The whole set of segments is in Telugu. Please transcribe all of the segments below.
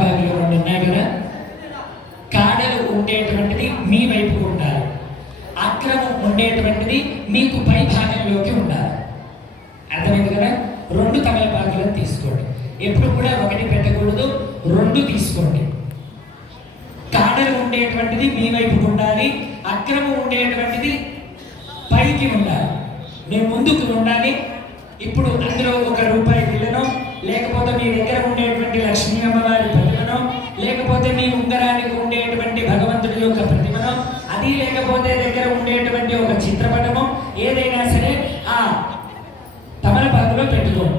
రెండు ఉన్నాయి కదా. కాడలు ఉండేటువంటిది మీ వైపు ఉండాలి, అక్రమం ఉండేటువంటిది మీకు పై భాగంలోకి ఉండాలి. అర్థమైంది కదా. రెండు తమలపాకులను తీసుకోండి. ఎప్పుడు కూడా ఒకటి పెట్టకూడదు, రెండు తీసుకోండి. కాడలు ఉండేటువంటిది మీ వైపు ఉండాలి, అక్రమం ఉండేటువంటిది పైకి ఉండాలి, మేము ముందుకు ఉండాలి. ఇప్పుడు అందులో ₹1 బిళ్ళను, లేకపోతే మీ దగ్గర ఉండేటువంటి లక్ష్మీ అమ్మవారి ప్రతిమను, లేకపోతే మీ ఉంగరానికి ఉండేటువంటి భగవంతుడి యొక్క ప్రతిమను, అది లేకపోతే దగ్గర ఉండేటువంటి ఒక చిత్రపటము, ఏదైనా సరే ఆ తమలపాకులో పెట్టుకోండి.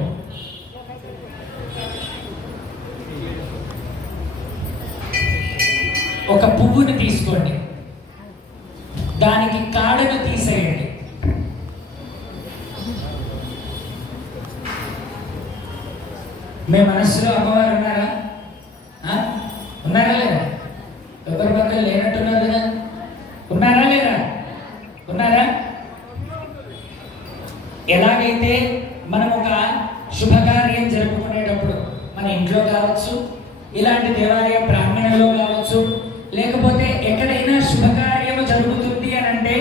ఒక పువ్వుని తీసుకోండి, దానికి కాడను తీసేయండి. మీ మనస్సులో అమ్మవారు ఉన్నారా? ఉన్నారా లేదా? ఎవరి పక్కన లేనట్టున్నారు కదా. ఉన్నారా లేదా? ఉన్నారా? ఎలాగైతే మనం ఒక శుభకార్యం జరుపుకునేటప్పుడు మన ఇంట్లో కావచ్చు, ఇలాంటి దేవాలయ ప్రాంగణంలో కావచ్చు, లేకపోతే ఎక్కడైనా శుభకార్యము జరుగుతుంది అని అంటే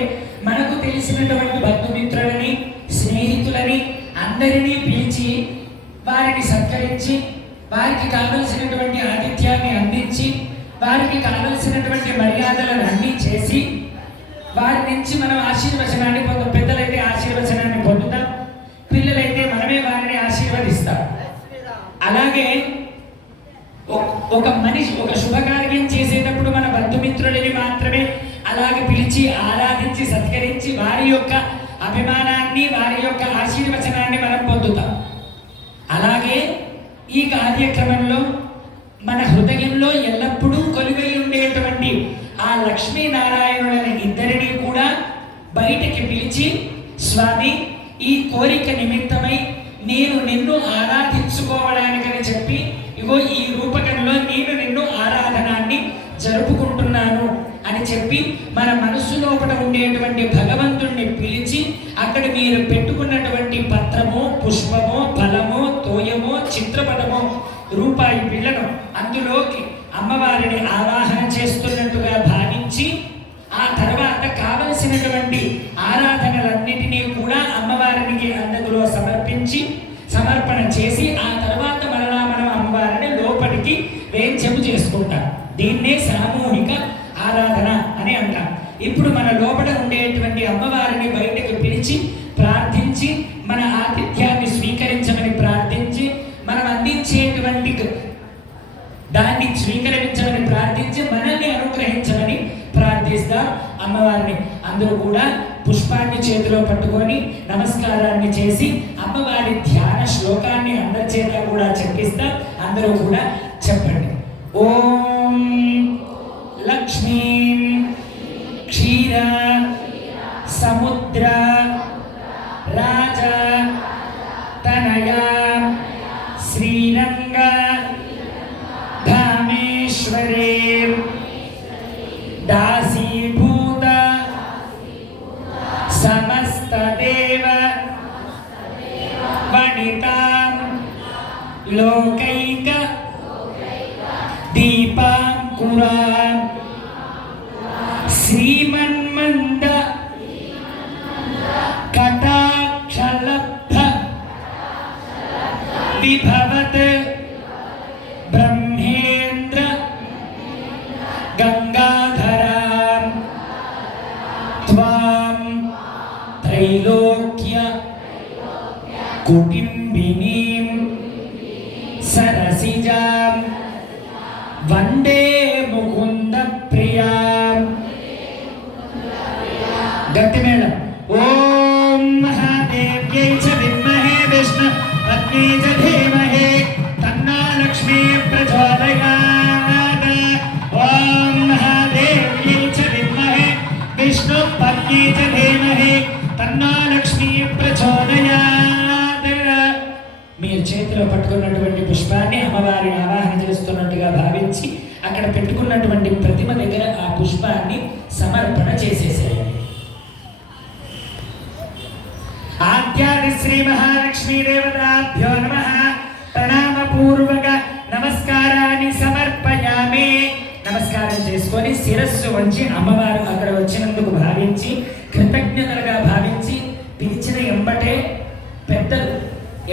మనకు తెలిసినటువంటి బంధుమిత్రులని, స్నేహితులని అందరినీ పిలిచి వారిని సత్కరించి, వారికి కావలసినటువంటి ఆతిథ్యాన్ని అందించి, వారికి కావలసినటువంటి మర్యాదలను అన్నీ చేసి, వారి నుంచి మనం ఆశీర్వచనాన్ని పెద్దలైతే ఆశీర్వచనాన్ని పొందుతాం, పిల్లలైతే మనమే వారిని ఆశీర్వదిస్తాం. అలాగే ఒక మనిషి ఒక శుభకార్యం చేసేటప్పుడు మన బంధుమిత్రులని మాత్రమే అలాగే పిలిచి ఆరాధించి సత్కరించి వారి యొక్క అభిమానాన్ని, వారి యొక్క ఆశీర్వచనాన్ని మనం పొందుతాం. అలాగే ఈ కార్యక్రమంలో మన హృదయంలో ఎల్లప్పుడూ కొలువై ఉండేటువంటి ఆ లక్ష్మీనారాయణులని ఇద్దరిని కూడా బయటికి పిలిచి, స్వామి, ఈ కోరిక నిమిత్తమై నేను నిన్ను ఆరాధించుకోవడానికని చెప్పి ఇగో ఈ రూపకంలో నేను నిన్ను ఆరాధనాన్ని జరుపుకుంటున్నాను అని చెప్పి మన మనస్సు లోపల ఉండేటువంటి భగవంతుణ్ణి పిలిచి అక్కడ మీరు పెట్టుకున్నటువంటి పత్రమో, పుష్పమో, ఫలమో, తోయమో, చిత్రపటమో, ₹1 బిళ్ళను అందులోకి అమ్మవారిని ఆవాహన చేస్తున్నట్టుగా భావించి, ఆ తర్వాత కావలసినటువంటి ఆరాధనలన్నిటినీ కూడా అమ్మవారికి అందులో సమర్పణ చేసి, ఆ తర్వాత మరలా మనం అమ్మవారిని లోపలికి వేంచెము చేసుకుంటాం. దీన్నే సామూహిక ఆరాధన అని అంటాం. ఇప్పుడు మన లోపల ఉండేటువంటి అమ్మవారిని బయటకు పిలిచి ప్రార్థించి, మన ఆతిథ్యాన్ని స్వీకరించమని ప్రార్థించి, మనం అందించేటువంటి దాన్ని స్వీకరించమని ప్రార్థించి, మనల్ని అనుగ్రహించమని ప్రార్థిస్తాం అమ్మవారిని. అందరూ కూడా పుష్పాన్ని చేతిలో పట్టుకొని నమస్కారాన్ని చేసి అమ్మవారి ధ్యాన శ్లోకాన్ని అందరి చేత కూడా చెప్పిస్తాం. అందరూ కూడా చెప్పండి. ఓం లక్ష్మీ క్షీర సముద్ర రాజ తనయ శ్రీరంగ ధామేశ్వరే దాసీభూత సమస్తదేవ వనితాం లోకైక దీపాంకురాం శ్రీమన్మంద కటాక్షలబ్ధ విభవత్ బ్రహ్మేంద్ర గంగాధరాం త్వాం త్రైలోక్య కుటుంబినీం సరసిజాం వందే ముకుంద ప్రియాం. గట్టి మేళం. ఓం మహాదేవ్యై చ విద్మహే విష్ణుపత్న్యై చ ధీమహి తన్నో లక్ష్మీ ప్రచోదయాత్. ఓం మహాదేవ్యై చ విద్మహే విష్ణుపత్న్యై చ ధీమహి తన్నో లక్ష్మీ ప్రచోదయాత్. మీరు చేతిలో పట్టుకున్నటువంటి పుష్పాన్ని అమ్మవారిని ఆవాహన చేస్తున్నట్టుగా భావించి అక్కడ పెట్టుకున్నటువంటి ప్రతిమ దగ్గర ఆ పుష్పాన్ని సమర్పణ చేసేసేయండి. ఆద్యాది శ్రీ మహాలక్ష్మీ దేవతాభ్యో నమః. ప్రణామపూర్వక నమస్కారాన్ని సమర్ప నమస్కారం చేసుకొని శిరస్సు వంచి అమ్మవారు అక్కడ వచ్చినందుకు భావించి కృతజ్ఞతలుగా భావించి పిలిచిన ఎంబటే పెద్దలు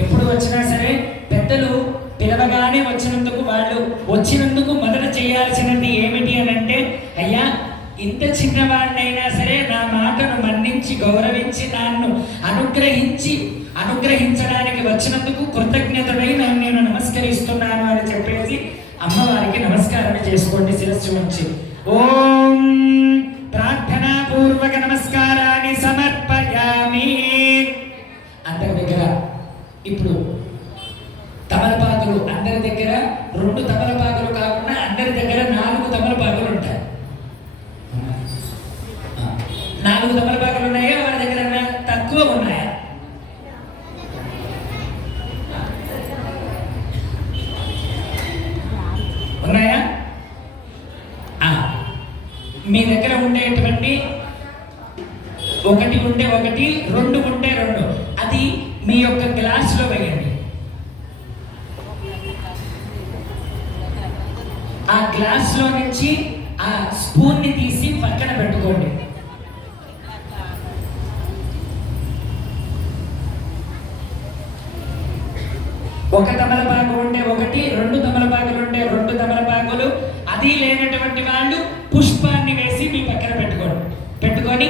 ఎప్పుడు వచ్చినా సరే పెద్దలు పిలవగానే వచ్చినందుకు మొదట చేయాల్సినది ఏమిటి అని అంటే, అయ్యా ఇంత చిన్నవాడినైనా సరే నా మాటను మన్నించి గౌరవించి నన్ను అనుగ్రహించడానికి వచ్చినందుకు కృతజ్ఞతపై నేను నమస్కరిస్తున్నాను అని చెప్పేసి అమ్మవారికి నమస్కారం చేసుకోండి శిరస్సు నుంచి. ఓం ప్రార్థనా పూర్వక నమస్కారాన్ని సమర్పయామి. అందరి దగ్గర ఇప్పుడు తమలపాకులు, అందరి దగ్గర 2 తమలపాకులు కాకుండా అందరి దగ్గర 4 తమలపాకులు ఉంటాయి. 4 తమలపాకులు ఉన్నాయా? వాళ్ళ దగ్గర తక్కువ ఉన్నాయా? ఉన్నాయా? మీ దగ్గర ఉండేటువంటి 1 ఉంటే 1, 2 ఉంటే 2, అది మీ యొక్క గ్లాసులో వేయండి. ఆ గ్లాసులో నుంచి ఆ స్పూన్ని తీసి పక్కన పెట్టుకోండి. ఒక తమలపాకు ఉంటే 1, 2 తమలపాకులు ఉంటే 2 తమలపాకులు, అది లేనటువంటి వాళ్ళు పుష్పాన్ని వేసి మీ పక్కన పెట్టుకొని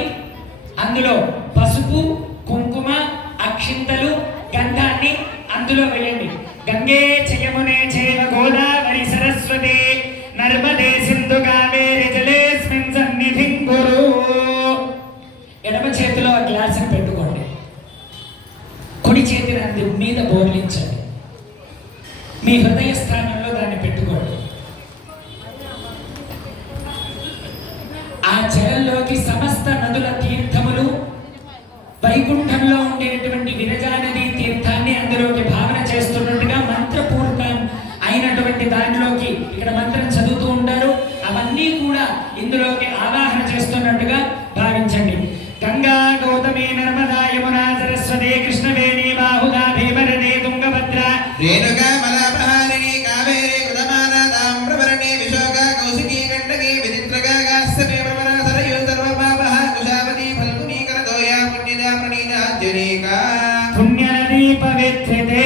అందులో పసుపు, కుంకుమ, అక్షింతలు, గంధాన్ని అందులో వేయండి. గంగే చయమునే చైవ గోదావరి సరస్వతి నర్మదే సింధు కావేరి జలేస్మిన్ సన్నిధిం కురు. ఎడమ చేతిలో ఆ గ్లాసుని పెట్టుకోండి, కుడి చేతిని అందు మీద బోర్లించండి, మీ హృదయ స్థానంలో దాన్ని పెట్టుకోండి. ఆ జలంలోకి సమస్త నదుల తీర్థములు, వైకుంఠంలో ఉండేటువంటి విరజానది తీర్థాన్ని అందులోకి భావన చేస్తున్నట్టుగా మంత్రపూర్వకం అయినటువంటి దానిలోకి ఇక్కడ మంత్రం చదువుతూ ఉంటారు, అవన్నీ కూడా ఇందులోకి ఆవాహన చేస్తున్నట్టుగా భావించండి. గంగా గౌతమి నర్మదా యమునా సరస్వతి కృష్ణవేణి బాహుదా భీమరనే తుంగభద్ర రేణుకా మలప్రహారిణి కావేరి కృతమాలా తామ్రపర్ణి విశోక కౌశికీ గండకీ విచిత్రగా గాస్సపి ప్రవర సరయు సర్వపాపః కుశావతి ఫల్గుని కరదోయా పుణ్యదా ప్రణీతా జనేకా పుణ్యనదీ పవిత్రతే.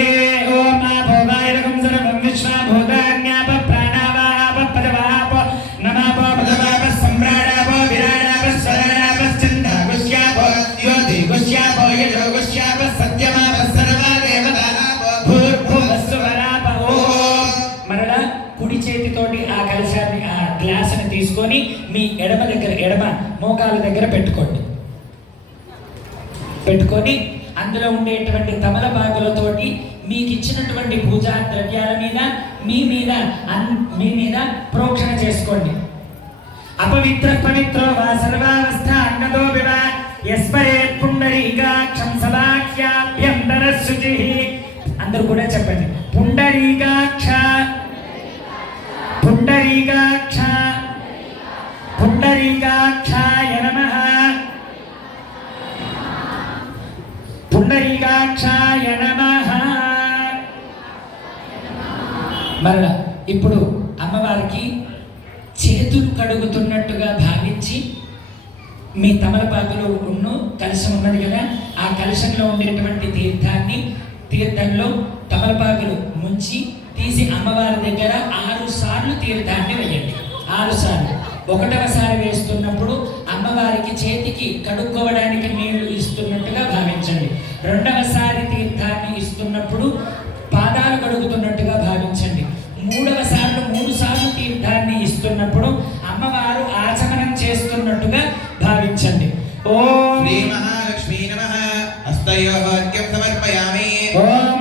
ఓం భోగాయకం సర్వం విశ్వభూతాన్యాప ప్రాణావాప పదవాప నమః పదవాప సమ్రాడాప విరాడాప స్వరాడాప చందాగుష్యాప జ్యోతి గుష్యాప యజో గుష్యాప సత్యమాప సర్వా దేవతానాప భూర్భువస్సువరాప. ఓం. మరలా కుడి చేతితోటి ఆ కలశాన్ని, ఆ గ్లాసుని తీసుకొని మీ ఎడమ మోకాల దగ్గర పెట్టుకొని అందులో ఉండేటువంటి తమలపాకులతోటి మీకు ఇచ్చినటువంటి పూజా ద్రవ్యాల మీద మీ మీద ప్రోక్షణ చేసుకోండి. అపవిత్ర పవిత్రో వా సర్వావస్థ అన్నదో వివ యస్మరేత్ పుండరీకాక్షం సదాఖ్యాభ్యంతర శుచిః. అందరూ కూడా చెప్పండి, పుండరీకాక్ష పుండరీకాక్ష పుండరీకాక్షాయ నమః పుండరీకాక్షాయ నమః. మరలా ఇప్పుడు అమ్మవారికి చేతులు కడుగుతున్నట్టుగా భావించి మీ తమలపాకులు కలశం ఉన్నది కదా, ఆ కలశంలో ఉండేటువంటి తీర్థంలో తమలపాకులు ముంచి తీసి అమ్మవారి దగ్గర 6 సార్లు తీర్థాన్ని వేయండి. 6 సార్లు. 1వసారి వేస్తున్నప్పుడు అమ్మవారికి చేతికి కడుక్కోవడానికి నీళ్లు ఇస్తున్నట్టుగా భావించండి. 2వసారి తీర్థాన్ని ఇస్తున్నప్పుడు పాదాలు కడుగుతున్నట్టుగా భావించండి. 3 సార్లు తీర్థాన్ని ఇస్తున్నప్పుడు అమ్మవారు ఆచమనం చేస్తున్నట్టుగా భావించండి. ఓం శ్రీ మహాలక్ష్మీ నమః. హస్తయోః అర్ఘ్యం సమర్పయామి. ఓం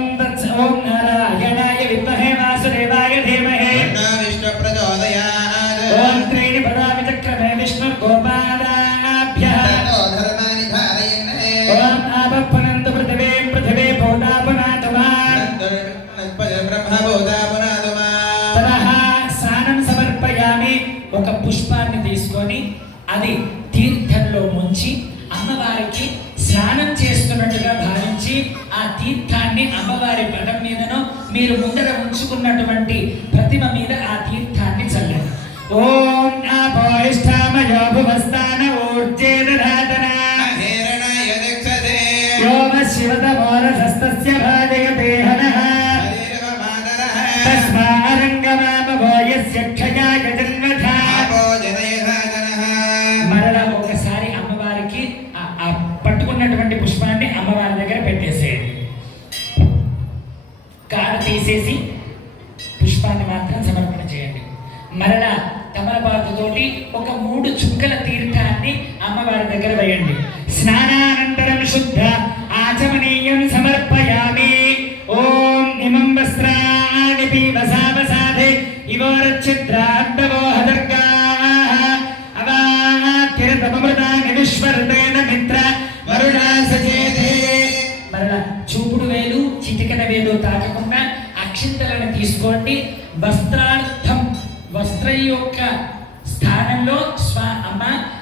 ఓం నారాయణాయ విద్మహే వాసుదేవాయ ధీమహి తన్నో విష్ణు ప్రచోదయాత్. ఓం త్రీణి పదామి చక్రమే విష్ణుర్గోపాదాభ్యః తన్నో ధర్మాని ధారయన్నే. ఓం ఆపఃపునంతు పృథివీ భూతాపునాతుమా బ్రహ్మభూతాపునాతుమా. తదః స్నానం సమర్పయామి. ఒక పుష్పాన్ని తీసుకొని అది తీర్థంలో ముంచి అమ్మవారికి స్నానం చేస్తున్నట్టుగా భావించి ఆ తీర్థాన్ని అమ్మవారి పటం మీదనో మీరు ముందర ఉంచుకున్నటువంటి ప్రతిమ మీద ఆ తీర్థాన్ని చల్లండి. ఓం మరలా తమలపాకుతోటి ఒక 3 చుక్కల తీర్థాన్ని అమ్మవారి దగ్గర వేయండి. స్నానానంతరం శుద్ధ ఆచమనీయం సమర్పయామి. ఓం ఇమం వస్త్రాణి పీవసావసాధే ఇవోరచ్చిద్రాంతవోహదర్గాః అవాత్యరతమృతాని విశ్వర్తేన మిత్ర వరుణా సచేతే. మరలా చూపుడు వేలు చిటికెన వేలు తాకకుండా అక్షింతలను తీసుకోండి. వస్త్రార్థం వస్త్రం యొక్క స్థానంలో అమ్మ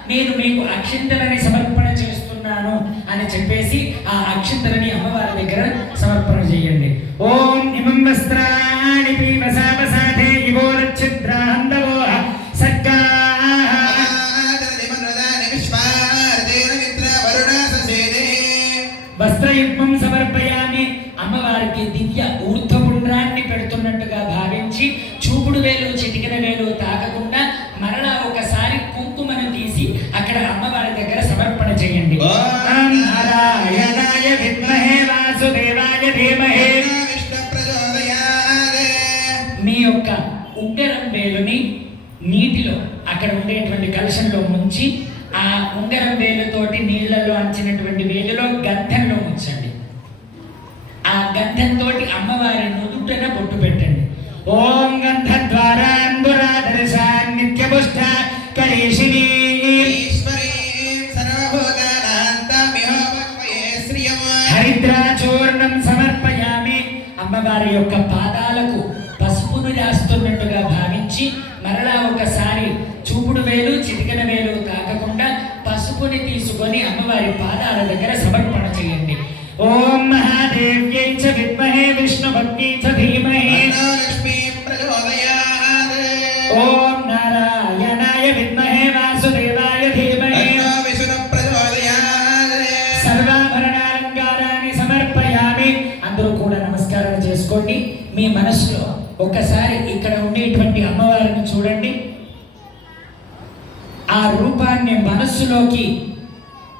నేను మీకు అక్షింతలని సమర్పణ చేస్తున్నాను అని చెప్పేసి ఆ అక్షింతలని అమ్మవారి దగ్గర సమర్పణ చేయండి. ఓం ఇమం వస్త్రాణి పీవసావసాధే ఇవోరచ్చిద్రాంతవోః సర్గాః వస్త్రయుగ్మం సమర్పయామి. అమ్మవారికి దివ్య ఊర్ధ్వపుండ్రాన్ని పెడుతున్నట్టుగా భావించి చూపుడు వేలు చిటికెన వేలు తాకకుండా మరలా ఒకసారి కుంకుమను తీసి అక్కడ అమ్మవారి దగ్గర సమర్పణ చేయండి. నారాయణాయ విద్మహే వాసుదేవాయ ధీమహి. మీ యొక్క ఉంగరం వేలుని నీటిలో అక్కడ ఉండేటువంటి కలశంలో ముంచి ఆ ఉంగరం వేలుతోటి నీళ్లలో అంచినటువంటి వేలులో గంధంలో ఉంచండి. ఆ గంధంతో అమ్మవారి నుదుటన బొట్టు పెట్టండి. ఓం గంధ ద్వారా నిత్యపుష్ట కరీషిణి హరిద్రాచూర్ణం సమర్పయామి. అమ్మవారి యొక్క పాదాలకు పసుపును రాస్తున్నట్టుగా భావించి మరలా ఒకసారి చూపుడు వేలు చిటికెన వేలు తాకకుండా పసుపుని తీసుకొని అమ్మవారి పాదాల దగ్గర సమర్పణ చేయండి. ఓం మహాదేవ్యై చ విద్మహే విష్ణుభక్త్యై చ ధీమహి ఓం నారాయణాయ విద్మహే వాసుదేవాయ ధీమహి సర్వాభరణాలంకారాన్ని సమర్పయామి. అందరూ కూడా నమస్కారం చేసుకోండి. మీ మనసులో ఒకసారి ఇక్కడ ఉండేటువంటి అమ్మవారిని చూడండి. ఆ రూపాన్ని మనస్సులోకి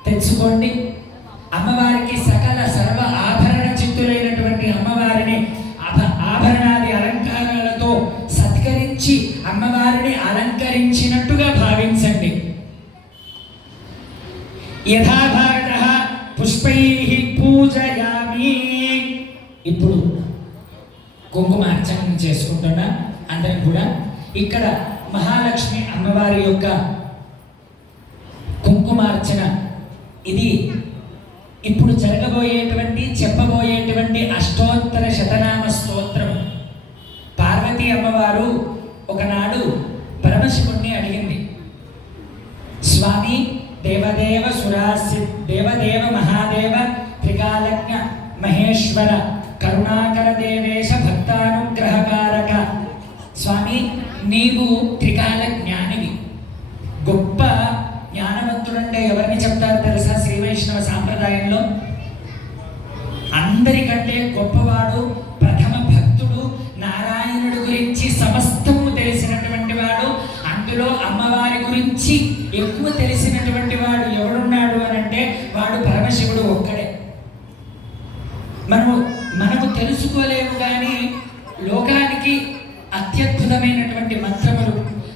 తెచ్చుకోండి. అమ్మవారికి సకల సర్వ ఆభరణ చిత్తులైనటువంటి అమ్మవారిని ఆభరణాది అలంకారాలతో సత్కరించి అమ్మవారిని అలంకరించినట్టుగా భావించండి. యథాభారతః పుష్పైః పూజయామి. ఇప్పుడు కుంకుమార్చన చేసుకుంటున్నా అందరం కూడా. ఇక్కడ మహాలక్ష్మి అమ్మవారి యొక్క కుంకుమార్చన ఇది ఇప్పుడు జరగబోయేటువంటి చెప్పబోయేటువంటి అష్టోత్తర శతనామ స్తోత్రం. పార్వతీ అమ్మవారు ఒకనాడు పరమశివుణ్ణి అడిగింది, స్వామి దేవదేవ దేవదేవ మహాదేవ త్రికాలజ్ఞ మహేశ్వర కరుణాకర దేవేశ భక్తానుగ్రహకారక. స్వామి నీవు త్రికాల జ్ఞానివి. గొప్ప జ్ఞానవంతుడంటే ఎవరిని చెప్తారు తెలుసా? శ్రీ వైష్ణవ సాంప్రదాయంలో అందరికంటే గొప్పవాడు ప్రథమ భక్తుడు, నారాయణుడి గురించి సమస్తము తెలిసినటువంటి వాడు, అందులో అమ్మవారి గురించి ఎక్కువ తెలిసినటువంటి వాడు ఎవడున్నాడు అని అంటే వాడు పరమశివుడు ఒక్కడే. మనము తెలుసుకోలేము కానీ లోకానికి అత్యద్భుతమైనటువంటి మంత్రములు,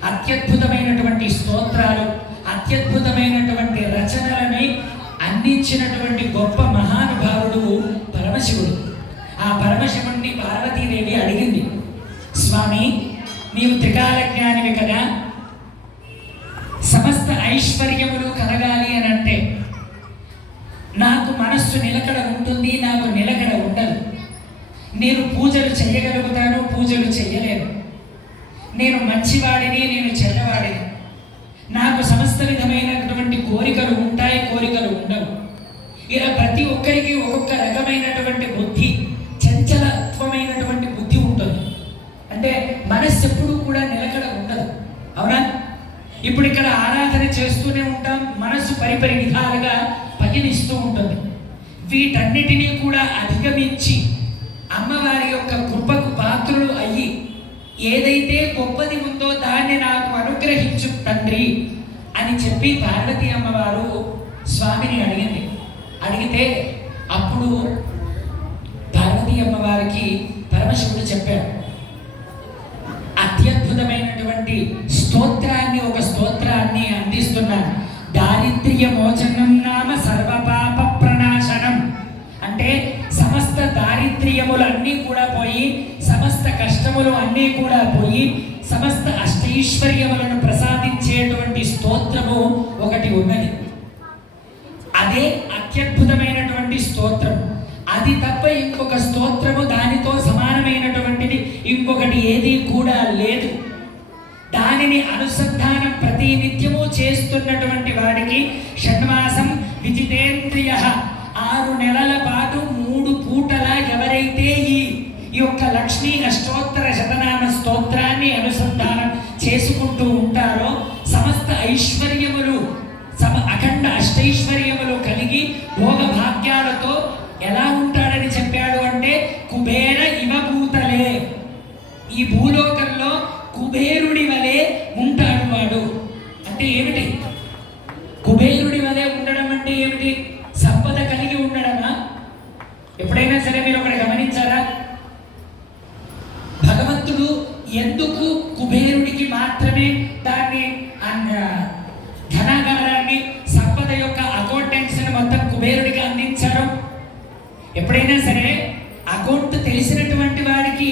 అత్యద్భుతమైనటువంటి స్తోత్రాలు, అత్యద్భుతమైనటువంటి రచనలని అందించినటువంటి గొప్ప మహానుభావుడు పరమశివుడు. ఆ పరమశివుడిని పార్వతీదేవి అడిగింది, స్వామి నీవు త్రికాల జ్ఞానివి కదా, సమస్త ఐశ్వర్యములు కలగాలి అని అంటే నాకు మనస్సు నిలకడ ఉంటుంది, నాకు నిలకడ ఉండదు. నేను పూజలు చేయగలుగుతాను, పూజలు చెయ్యలేను. నేను మంచివాడిని, నేను చెడ్డవాడిని. నాకు సమస్త విధమైనటువంటి కోరికలు ఉంటాయి, కోరికలు ఉండవు. ఇలా ప్రతి ఒక్కరికి ఒక్కొక్క రకమైనటువంటి బుద్ధి, చంచలత్వమైనటువంటి బుద్ధి ఉంటుంది. అంటే మనస్సు ఎప్పుడూ కూడా నిలకడ ఉండదు, అవునా? ఇప్పుడు ఇక్కడ ఆరాధన చేస్తూనే ఉంటాం, మనస్సు పరిపరి విధాలుగా పయనిస్తూ ఉంటుంది. వీటన్నిటినీ కూడా అధిగమించి అమ్మవారి యొక్క కృపకు పాత్రులు అయ్యి ఏదైతే గొప్పది ఉందో దాన్ని నాకు అనుగ్రహించు తండ్రి అని చెప్పి పార్వతీ అమ్మవారు స్వామిని అడిగింది. అడిగితే అప్పుడు పార్వతీ అమ్మవారికి పరమశివుడు చెప్పాడు, అత్యద్భుత అత్యద్భుతమైనటువంటి స్తోత్రాన్ని, ఒక స్తోత్రాన్ని అందిస్తున్నాను. దారిద్ర్య మోచనం నామ సర్వపాప ప్రణాశనం. అంటే సమస్త దారిద్ర్యములు అన్నీ కూడా పోయి, సమస్త కష్టములు అన్నీ కూడా పోయి, సమస్త అష్టైశ్వర్యములను ప్రసాదించేటువంటి స్తోత్రము ఒకటి ఉన్నది. అదే అత్యద్భుతమైనటువంటి స్తోత్రం. అది తప్ప ఇంకొక స్తోత్రము దానితో సమానమైనటువంటిది ఇంకొకటి ఏది కూడా లేదు. దానిని అనుసంధానం ప్రతి నిత్యము చేస్తున్నటువంటి వాడికి షణ్మాసం విజితేంద్రియ, 6 నెలల పాటు 3 పూటల ఎవరైతే ఈ యొక్క లక్ష్మీ అష్టోత్తర శతనామ స్తోత్రాన్ని అనుసంధానం చేసుకుంటూ ఉంటారో సమస్త ఐశ్వర్యములు, అఖండ అష్టైశ్వర్యములు కలిగి భోగ భాగ్యాలతో ఎలా ఉంటాడని చెప్పాడు అంటే కుబేర ఇవభూతలే, ఈ భూలోకంలో కుబేరుడి వలె ఉంటాడు వాడు. అంటే ఏమిటి కుబేరుడి వలె ఉండడం అంటే ఏమిటి? సంపద కలిగి ఉండడమా? ఎప్పుడైనా సరే మీరు ఒకటి గమనించారా? భగవంతుడు ఎందుకు కుబేరుడికి మాత్రమే దాన్ని ధనాగారాన్ని, సంపద యొక్క అకౌంటెంట్స్ మొత్తం కుబేరుడికి అందించారు? ఎప్పుడైనా సరే అకౌంట్ తెలిసినటువంటి వాడికి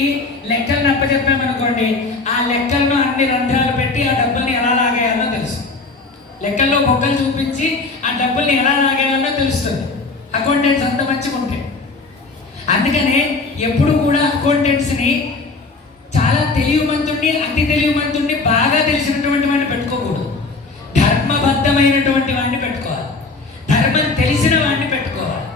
లెక్కలను అప్పచెప్పామనుకోండి, ఆ లెక్కలను అన్ని రంధ్రాలు పెట్టి ఆ డబ్బుల్ని ఎలా లాగేయాలో తెలుసు. లెక్కల్లో బొక్కలు చూపించి ఆ డబ్బుల్ని ఎలా లాగేయాలో తెలుస్తుంది అకౌంటెంట్స్ అంత మంచిగా ఉంటే. అందుకనే ఎప్పుడు కూడా అకౌంటెంట్స్ని చాలా తెలివిమంతుడిని, అతి తెలివిమంతుడిని, బాగా తెలిసినటువంటి వాడిని పెట్టుకోకూడదు. ధర్మబద్ధమైనటువంటి వాడిని పెట్టుకోవాలి, ధర్మం తెలిసిన వాడిని పెట్టుకోవాలి.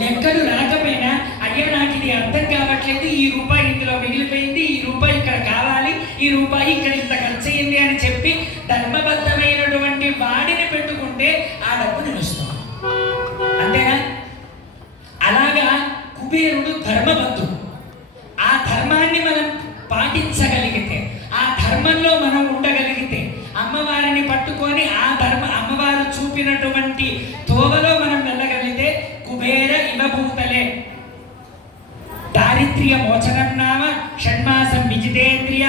లెక్కలు రాకపోయినా అయ్యా నాకు ఇది అర్థం కావట్లేదు, ఈ రూపాయి ఇందులో మిగిలిపోయింది, ఈ రూపాయి ఇక్కడ కావాలి, ఈ రూపాయి ఇక్కడ ఇంత ఖర్చు అయింది అని చెప్పి ధర్మబద్ధమైనటువంటి వాడిని పెట్టుకుంటే ఆ డబ్బు నిలుస్తుంది. అంతేనా? అలాగా కుబేరుడు ధర్మబద్ధుడు. ఆ ధర్మాన్ని మనం పాటించగలిగితే, ఆ ధర్మంలో మనం ఉండగలిగితే, అమ్మవారిని పట్టుకొని ఆ అమ్మవారు చూపినటువంటి తోవలో మనం వెళ్ళగలిగితే కుబేర ఇవభూతలే. దారిద్ర్య మోచనం నామ షణ్మాసం విజితేంద్రియ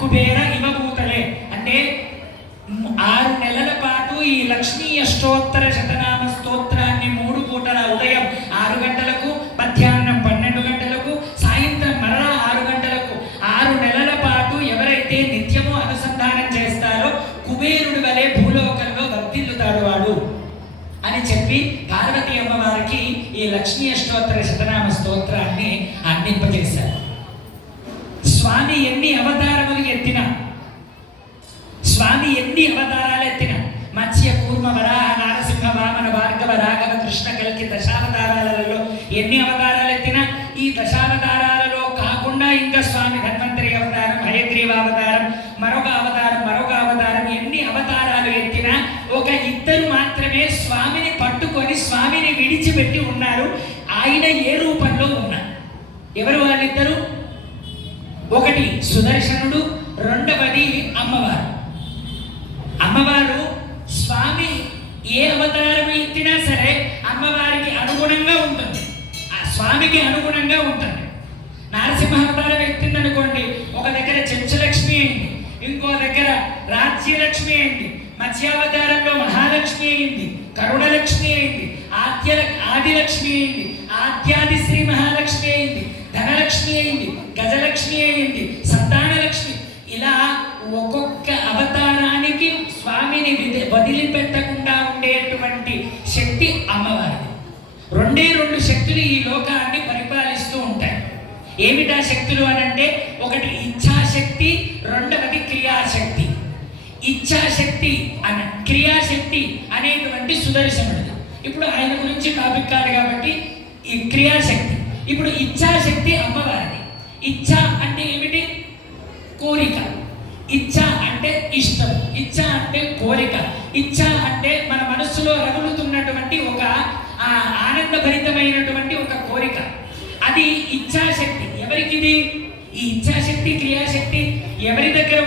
కుబేర ఇవభూతలే. అంటే 6 నెలల పాటు ఈ లక్ష్మీ అష్టోత్తర శతనామ స్తోత్రాన్ని 3 పూటల, ఉదయం 6 గంటలకు, మధ్యాహ్నం 12 గంటలకు, సాయంత్రం మరలా 6 గంటలకు, 6 నెలల పాటు ఎవరైతే నిత్యము అనుసంధానం చేస్తారో కుబేరుడి వలె భూలోకంలో వర్ధిల్లుతాడు వాడు అని చెప్పి పార్వతీ అమ్మవారికి ఈ లక్ష్మీ అష్టోత్తర శతనామ స్తోత్రాన్ని అందింపజేశారు. స్వామి ఎన్ని అవతారములు ఎత్తినా, స్వామి ఎన్ని అవతారాలు ఎత్తినా, మత్స్య కూర్మ వరాహ నారసింహ వామన భార్గవ రాఘవ కృష్ణ కల్కి దశావతారాలలో ఎన్ని అవతారాలు ఎత్తినా, ఈ దశావతారాలలో కాకుండా ఇంకా స్వామి ధన్వంతరి అవతారం, హయగ్రీవ అవతారం, మరొక అవతారం, మరొక అవతారం, ఎన్ని అవతారాలు ఎత్తినా ఒక ఇద్దరు మాత్రమే స్వామిని పట్టుకొని స్వామిని విడిచిపెట్టి ఉన్నారు. ఆయన ఏ రూపంలో ఉన్నారు? ఎవరు వాళ్ళిద్దరు? ఒకటి సుదర్శనుడు, రెండవది అమ్మవారు. అమ్మవారు స్వామి ఏ అవతారం ఎత్తినా సరే అమ్మవారికి అనుగుణంగా ఉంటుంది, ఆ స్వామికి అనుగుణంగా ఉంటుంది. నరసింహ అవతారం ఎత్తిందనుకోండి, ఒక దగ్గర చెంచలక్ష్మి అయింది, ఇంకో దగ్గర రాజ్యలక్ష్మి అయింది, మత్స్యావతారంలో మహాలక్ష్మి అయింది, కరుణలక్ష్మి అయింది, ఆదిలక్ష్మి అయింది, ఆద్యాది శ్రీ మహాలక్ష్మి అయింది, ధనలక్ష్మి అయింది, గజలక్ష్మి అయింది, సంతానలక్ష్మి. ఇలా ఒక్కొక్క అవతారానికి స్వామిని వదిలిపెట్టకుండా ఉండేటువంటి శక్తి అమ్మవారిది. 2 శక్తులు ఈ లోకాన్ని పరిపాలిస్తూ ఉంటాయి. ఏమిటా శక్తులు అనంటే, ఒకటి ఇచ్ఛాశక్తి, రెండవది క్రియాశక్తి. ఇచ్ఛాశక్తి క్రియాశక్తి అనేటువంటి సుదర్శనుడిది. ఇప్పుడు ఆయన గురించి టాపిక్ కాదు కాబట్టి ఈ క్రియాశక్తి. ఇప్పుడు ఇచ్ఛాశక్తి అమ్మవారిది. ఇచ్ఛ అంటే ఏమిటి? కోరిక. ఇచ్ఛ అంటే ఇష్టం, ఇచ్ఛ అంటే కోరిక, ఇచ్ఛ అంటే మన మనస్సులో రగులుతున్నటువంటి ఒక ఆనందభరితమైనటువంటి ఒక కోరిక. అది ఇచ్ఛాశక్తి. ఎవరికిది? ఈ ఇచ్ఛాశక్తి క్రియాశక్తి ఎవరి దగ్గర